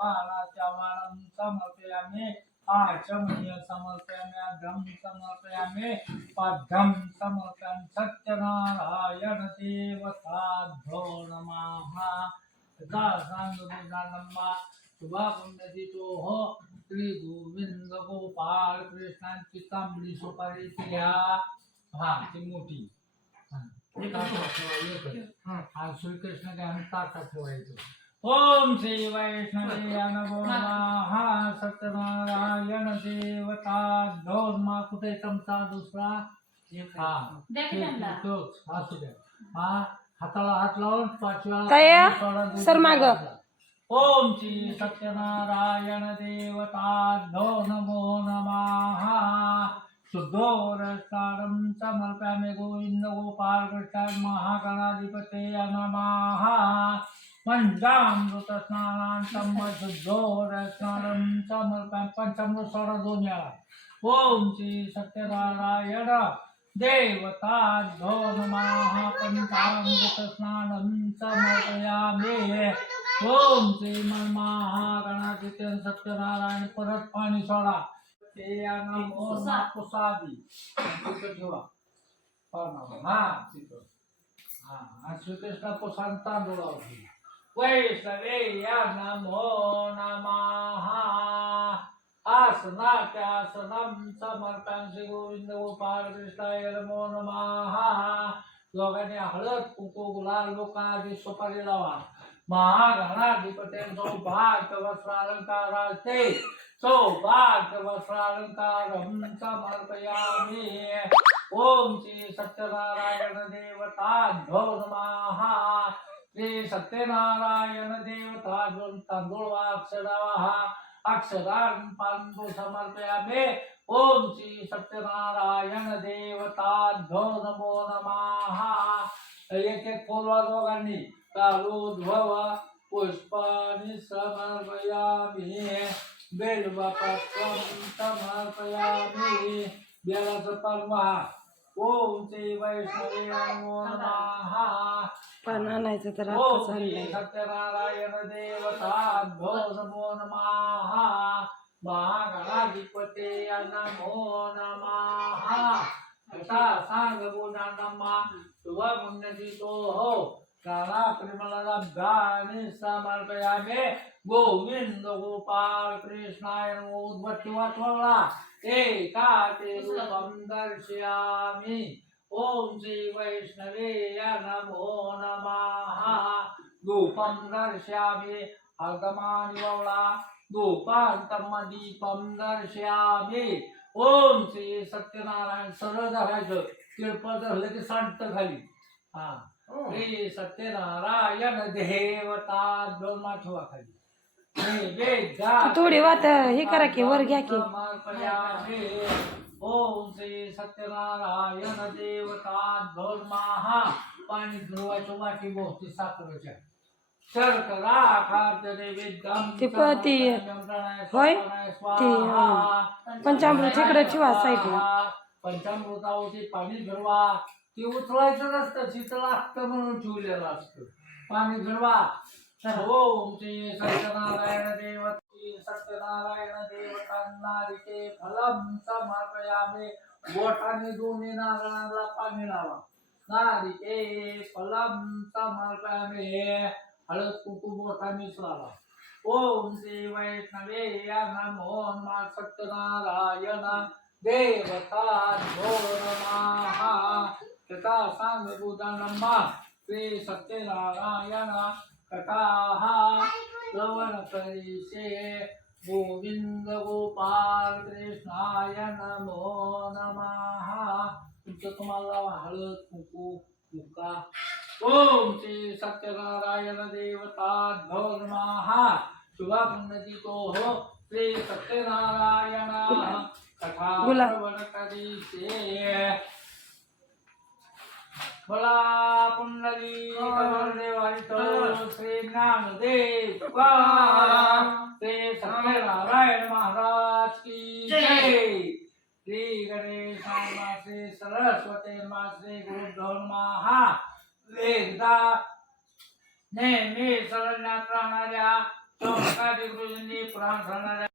वाणाच्या वाणं समर्पयामि आचमनीय समर्पयामि अघं समर्पयामि पाद्यं समर्पयामि सत्यनारायण देवताभ्यो नमः तथा सांगबुदानम्मा शुभा पुण्यदितो हो श्री गोविंद गोपाल कृष्णांची तांबडी सुपारी ती हा ती मोठी हा. ताटात ठेवा, एकच. हा श्रीकृष्ण काय आम्ही ताटात ठेवायचो ओम श्री वैष्णवे नमो हा सत्यनारायण देवता. धोर्मा कुठे चमचा दुसरा हा द्या की ते- त्यांना. तोच असू द्या. हा हाताला हात लावून पाचव्या सर मागं. ओम श्री सत्यनारायण देवता. धो नमो नमः पंचामृत स्नानांतं शुद्धोरस्नानं समर्पयामि पंचामृत सोळा दोन वेळा ओम श्री सत्यनारायण देवता धो नमः पंचामृत स्नानं समर्पयामि। ओम श्री महागणाधिपते सत्यनारायण परत पाणी सोडा ते नमो पुसादी तिथं ठेवा हा तिथं हा आणि श्रीकृष्ण पुसान तांदूळावरती वैष्णवे या नमो नमः। आसनात्यासनं समर्पण श्री गोविंद गोपाल कृष्णाय नमो नमः। दोघांनी हळद कुंकू गुलाल लोकांची सुपारी लावा. महागणाधिपते सौभाग्य वस्त्रालंकाराचे सौभाग्य वस्त्रालंकारं समर्पयामि. ओम श्री सत्यनारायण देवता नमः। श्री सत्यनारायण देवता तांदूळ वा अक्षरावा अक्षरां पांडू समर्पयामि ओम श्री सत्यनारायण देवताभ्यो नमो नमः। एक एक बोलवा दोघांनी कालोद्भव पुष्पाणि समर्पयामि। बेलवपत्रं समर्पयामि। बेलाचं पान ओम श्री वैष्णवे नमो नमः। पण आणायचं तर आताच आणलंय महागणाधिपते नमो सांग गुणांनमा तुवा पुण्यदितो हो काळा प्रेमलाभ्याने समर्पयामे। गोविंद गोपाल कृष्णाय नमो उद्भट्टी वाचवला एका ते रूपं दर्शयामि। ओम श्री वैष्णवे नमो नमः। धूपं दर्शयामि अर्धमानि ववळा धूपान्तं दीपं दर्शयामि। ओम श्री सत्यनारायण सरळ धरायचं तिळपळ धरलं की सांडत खाली. हा. श्री सत्यनारायण देवता दोन ठेवा खाली. थोडी वात हे करा की वर घ्या की. ओम श्री सत्यनारायण देवता धर्माहा पाणी धुवायचं वाटी भोवती साखरेच्या ती ती- होय? ती, पंचामृत इकडे ठेवा साईडला. पंचामृतावरती पाणी फिरवा ते उचलायचं नसतं शीतळ असतं म्हणून ठेवलेलं असतं. पाणी फिरवा ओम श्री सत्यनारायण देवती सत्यनारायण देवतांनारिके फलम समर्पयामे. बोटाने दोन्ही नारळाला पाणी लावा. नारिके फलम समर्पयामे. हळद कुंकू बोटानेच लावा. ओम श्री वैष्णवे या नमो. मा सत्यनारायण देवता धो नमः. तथा सांग बुधानम्मा श्री सत्यनारायण कथाः श्रवण करिष्ये गोविंद गोपाल कृष्णाय नमो. नमः तुमचं तुम्हाला हळद कुंकू मुका ओम श्री सत्यनारायण देवता धर्माः शुभा तो हो श्री सत्यनारायण कथा श्रवण करिष्ये बोला देवारितो श्री ज्ञानदेव तुकाराम, श्री सत्यनारायण महाराज की जय. श्री गणेश श्री सरस्वती मा श्री गुरुभ्यो नमः एकदा नेहमी शरण्यात राहणाऱ्या शंकादी गुरुजींनी पुराण सांगणाऱ्या